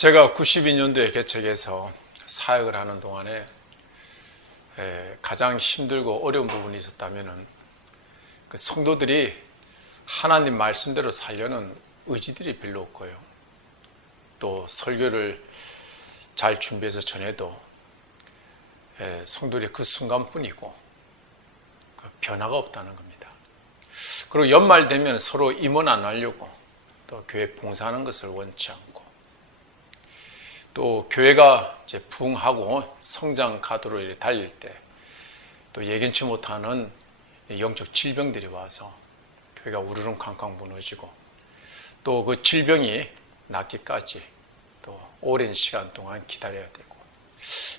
제가 92년도에 개척해서 사역을 하는 동안에 가장 힘들고 어려운 부분이 있었다면 그 성도들이 하나님 말씀대로 살려는 의지들이 별로 없고요. 또 설교를 잘 준비해서 전해도 성도들이 그 순간뿐이고 변화가 없다는 겁니다. 그리고 연말 되면 서로 임원 안 하려고 또 교회 봉사하는 것을 원치 않고 또 교회가 이제 부흥하고 성장 가도로 달릴 때 또 예견치 못하는 영적 질병들이 와서 교회가 우르릉쾅쾅 무너지고 또 그 질병이 낫기까지 또 오랜 시간 동안 기다려야 되고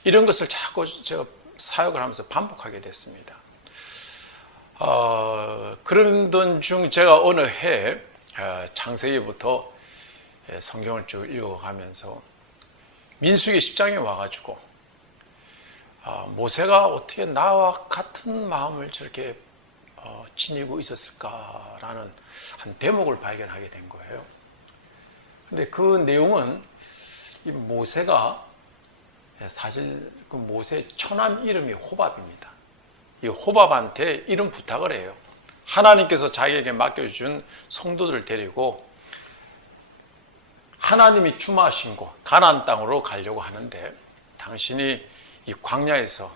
이런 것을 자꾸 제가 사역을 하면서 반복하게 됐습니다. 그러던 중 제가 어느 해 창세기부터 성경을 쭉 읽어가면서 민수기 10장에 와가지고 모세가 어떻게 나와 같은 마음을 저렇게 지니고 있었을까라는 한 대목을 발견하게 된 거예요. 근데 그 내용은 이 모세가 사실 그 모세의 처남 이름이 호밥입니다. 이 호밥한테 이런 부탁을 해요. 하나님께서 자기에게 맡겨준 성도들을 데리고 하나님이 주마신 곳 가나안 땅으로 가려고 하는데 당신이 이 광야에서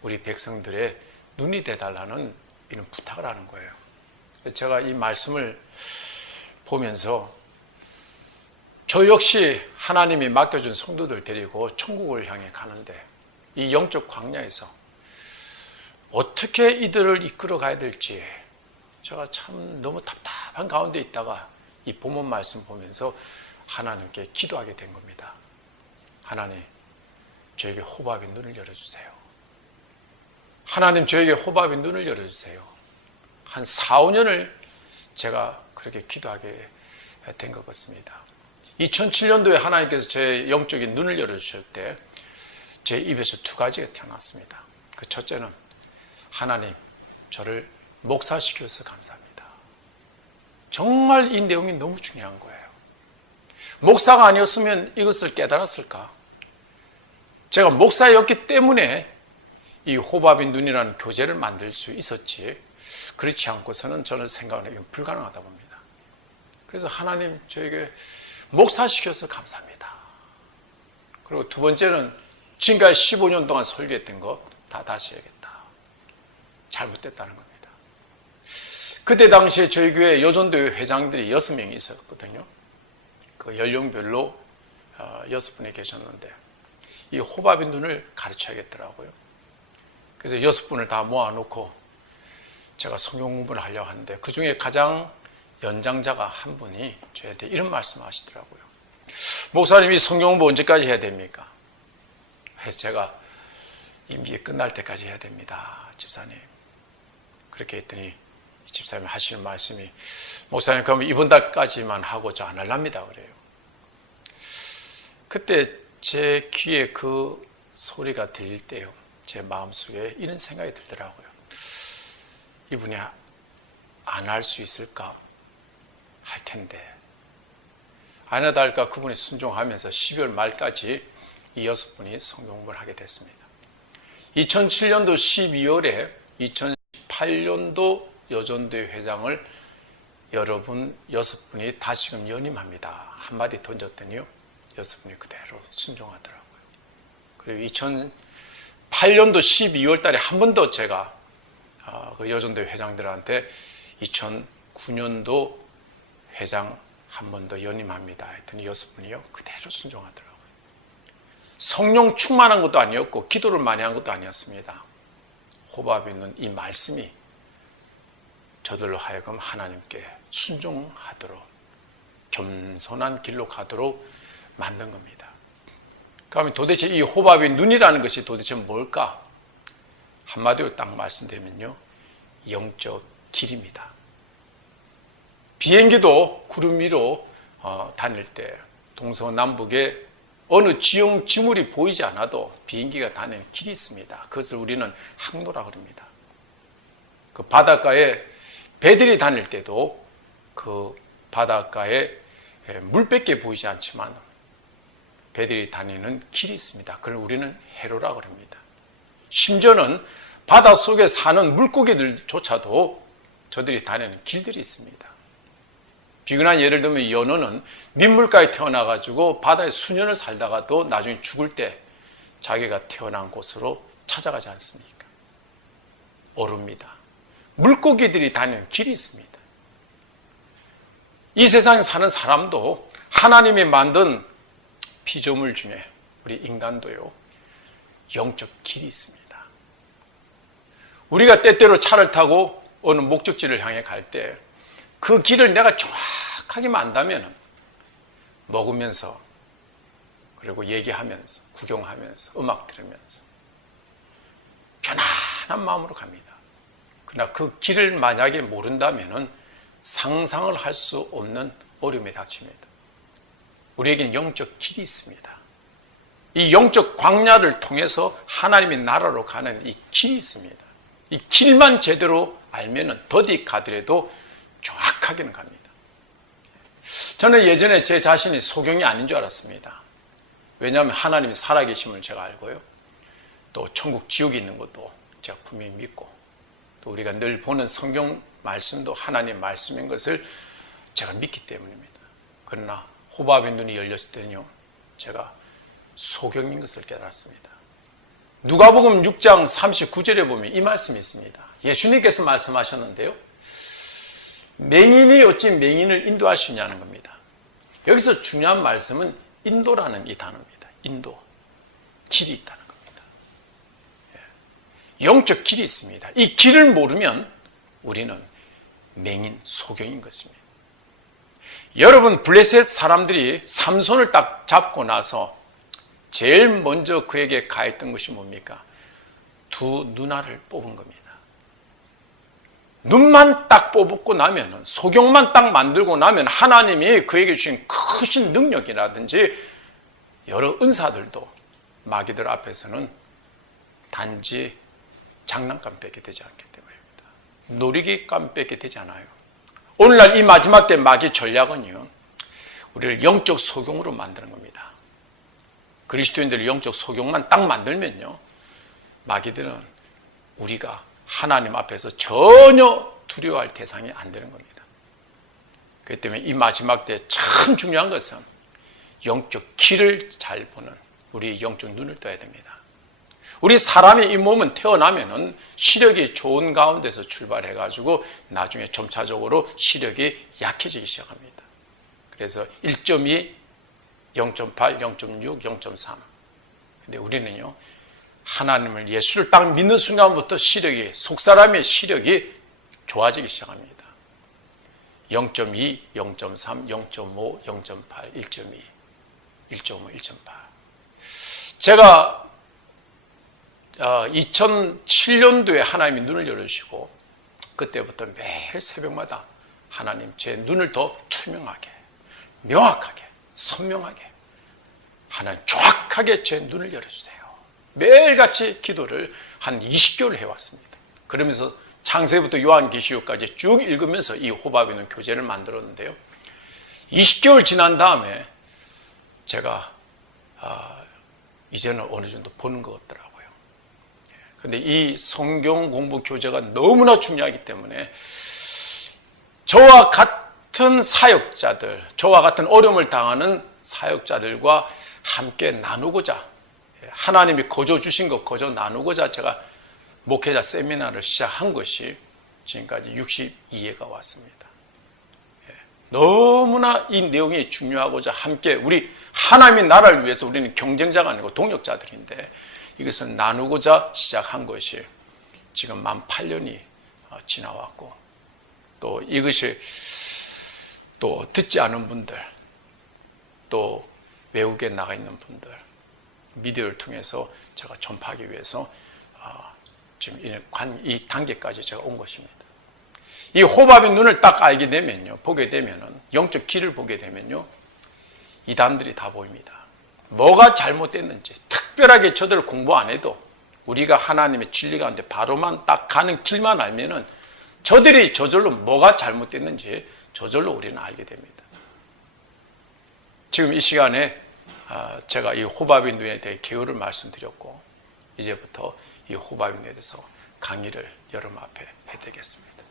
우리 백성들의 눈이 되달라는 이런 부탁을 하는 거예요. 제가 이 말씀을 보면서 저 역시 하나님이 맡겨준 성도들 데리고 천국을 향해 가는데 이 영적 광야에서 어떻게 이들을 이끌어 가야 될지 제가 참 너무 답답한 가운데 있다가 이 본문 말씀 보면서 하나님께 기도하게 된 겁니다. 하나님, 저에게 호밥의 눈을 열어주세요. 하나님, 저에게 호밥의 눈을 열어주세요. 한 4, 5년을 제가 그렇게 기도하게 된 것 같습니다. 2007년도에 하나님께서 제 영적인 눈을 열어주실 때 제 입에서 두 가지가 태어났습니다. 그 첫째는 하나님, 저를 목사시켜서 감사합니다. 정말 이 내용이 너무 중요한 거예요. 목사가 아니었으면 이것을 깨달았을까? 제가 목사였기 때문에 이 호밥의 눈이라는 교재를 만들 수 있었지 그렇지 않고서는 저는 생각하기는 불가능하다 봅니다. 그래서 하나님, 저에게 목사시켜서 감사합니다. 그리고 두 번째는 지금까지 15년 동안 설교했던 거 다 다시 해야겠다. 잘못됐다는 겁니다. 그때 당시에 저희 교회 여전도회 회장들이 6명이 있었거든요. 그 연령별로 6분이 계셨는데 이 호밥의 눈을 가르쳐야겠더라고요. 그래서 6분을 다 모아놓고 제가 성경 공부를 하려고 하는데 그 중에 가장 연장자가 한 분이 저한테 이런 말씀을 하시더라고요. 목사님이 성경 공부 언제까지 해야 됩니까? 그래서 제가 임기 끝날 때까지 해야 됩니다, 집사님. 그렇게 했더니 집사님이 하시는 말씀이 목사님, 그럼 이번 달까지만 하고 저 안 할랍니다 그래요. 그때 제 귀에 그 소리가 들릴 때요, 제 마음속에 이런 생각이 들더라고요. 이분이 안 할 수 있을까? 할 텐데. 안 하다 할까 그분이 순종하면서 12월 말까지 이 6분이 성경 공부를 하게 됐습니다. 2007년도 12월에 2018년도 여전도회 회장을 여러분 6분이 다시금 연임합니다. 한마디 던졌더니요, 6분이 그대로 순종하더라고요. 그리고 2008년도 12월 달에 한 번 더 제가 그 여전도회 회장들한테 2009년도 회장 한 번 더 연임합니다 했더니 6분이요 그대로 순종하더라고요. 성령 충만한 것도 아니었고 기도를 많이 한 것도 아니었습니다. 호밥에 있는 이 말씀이 저들로 하여금 하나님께 순종하도록 겸손한 길로 가도록 만든 겁니다. 그러면 도대체 이 호밥의 눈이라는 것이 도대체 뭘까? 한마디로 딱 말씀드리면요, 영적 길입니다. 비행기도 구름 위로 다닐 때 동서남북에 어느 지형 지물이 보이지 않아도 비행기가 다니는 길이 있습니다. 그것을 우리는 항로라고 합니다. 그 바닷가에 배들이 다닐 때도 그 바닷가에 물밖에 보이지 않지만 배들이 다니는 길이 있습니다. 그걸 우리는 해로라고 합니다. 심지어는 바닷속에 사는 물고기들조차도 저들이 다니는 길들이 있습니다. 비근한 예를 들면 연어는 민물가에 태어나가지고 바다에 수년을 살다가도 나중에 죽을 때 자기가 태어난 곳으로 찾아가지 않습니까? 오릅니다. 물고기들이 다니는 길이 있습니다. 이 세상에 사는 사람도 하나님이 만든 피조물 중에 우리 인간도요, 영적 길이 있습니다. 우리가 때때로 차를 타고 어느 목적지를 향해 갈 때 그 길을 내가 정확하게 안다면 먹으면서, 그리고 얘기하면서, 구경하면서, 음악 들으면서 편안한 마음으로 갑니다. 그러나 그 길을 만약에 모른다면 상상을 할 수 없는 어려움이 닥칩니다. 우리에게는 영적 길이 있습니다. 이 영적 광야를 통해서 하나님의 나라로 가는 이 길이 있습니다. 이 길만 제대로 알면은 더디 가더라도 정확하게는 갑니다. 저는 예전에 제 자신이 소경이 아닌 줄 알았습니다. 왜냐하면 하나님이 살아계심을 제가 알고요, 또 천국 지옥이 있는 것도 제가 분명히 믿고, 또 우리가 늘 보는 성경 말씀도 하나님 말씀인 것을 제가 믿기 때문입니다. 그러나 호밥의 눈이 열렸을 때는요, 제가 소경인 것을 깨달았습니다. 누가복음 6장 39절에 보면 이 말씀이 있습니다. 예수님께서 말씀하셨는데요, 맹인이 어찌 맹인을 인도하시냐는 겁니다. 여기서 중요한 말씀은 인도라는 이 단어입니다. 인도, 길이 있다는 겁니다. 영적 길이 있습니다. 이 길을 모르면 우리는 맹인, 소경인 것입니다. 여러분, 블레셋 사람들이 삼손을 딱 잡고 나서 제일 먼저 그에게 가했던 것이 뭡니까? 두 누나를 뽑은 겁니다. 눈만 딱 뽑고 나면, 소경만 딱 만들고 나면 하나님이 그에게 주신 크신 능력이라든지 여러 은사들도 마귀들 앞에서는 단지 장난감밖에 되지 않기 때문입니다. 놀이기감밖에 되지 않아요. 오늘날 이 마지막 때 마귀 전략은요, 우리를 영적 소경으로 만드는 겁니다. 그리스도인들을 영적 소경만 딱 만들면요, 마귀들은 우리가 하나님 앞에서 전혀 두려워할 대상이 안 되는 겁니다. 그렇기 때문에 이 마지막 때 참 중요한 것은 영적 길을 잘 보는 우리 영적 눈을 떠야 됩니다. 우리 사람의 이 몸은 태어나면은 시력이 좋은 가운데서 출발해가지고 나중에 점차적으로 시력이 약해지기 시작합니다. 그래서 1.2, 0.8, 0.6, 0.3. 근데 우리는요, 하나님을, 예수를 딱 믿는 순간부터 시력이, 속사람의 시력이 좋아지기 시작합니다. 0.2, 0.3, 0.5, 0.8, 1.2, 1.5, 1.8. 제가 2007년도에 하나님이 눈을 열어주시고 그때부터 매일 새벽마다 하나님, 제 눈을 더 투명하게, 명확하게, 선명하게, 하나님 정확하게 제 눈을 열어주세요. 매일같이 기도를 한 20개월 해왔습니다. 그러면서 창세부터 요한계시록까지 쭉 읽으면서 이 호밥에 있는 교재를 만들었는데요, 20개월 지난 다음에 제가 이제는 어느 정도 보는 것 같더라고요. 그런데 이 성경 공부 교재가 너무나 중요하기 때문에 저와 같은 사역자들, 저와 같은 어려움을 당하는 사역자들과 함께 나누고자, 하나님이 거저 주신 것 거저 나누고자 제가 목회자 세미나를 시작한 것이 지금까지 62회가 왔습니다. 너무나 이 내용이 중요하고자 함께 우리 하나님의 나라를 위해서 우리는 경쟁자가 아니고 동역자들인데 이것을 나누고자 시작한 것이 지금 만 8년이 지나왔고, 또 이것이 또 듣지 않은 분들, 또 외국에 나가 있는 분들, 미디어를 통해서 제가 전파하기 위해서 지금 이 단계까지 제가 온 것입니다. 이 호밥의 눈을 딱 알게 되면요, 보게 되면은, 영적 길을 보게 되면요, 이단들이 다 보입니다. 뭐가 잘못됐는지, 특별하게 저들 공부 안 해도 우리가 하나님의 진리 가운데 바로만 딱 가는 길만 알면은 저들이 저절로 뭐가 잘못됐는지 저절로 우리는 알게 됩니다. 지금 이 시간에 제가 이 호밥의 눈에 대해 개요를 말씀드렸고 이제부터 이 호밥의 눈에 대해서 강의를 여러분 앞에 해드리겠습니다.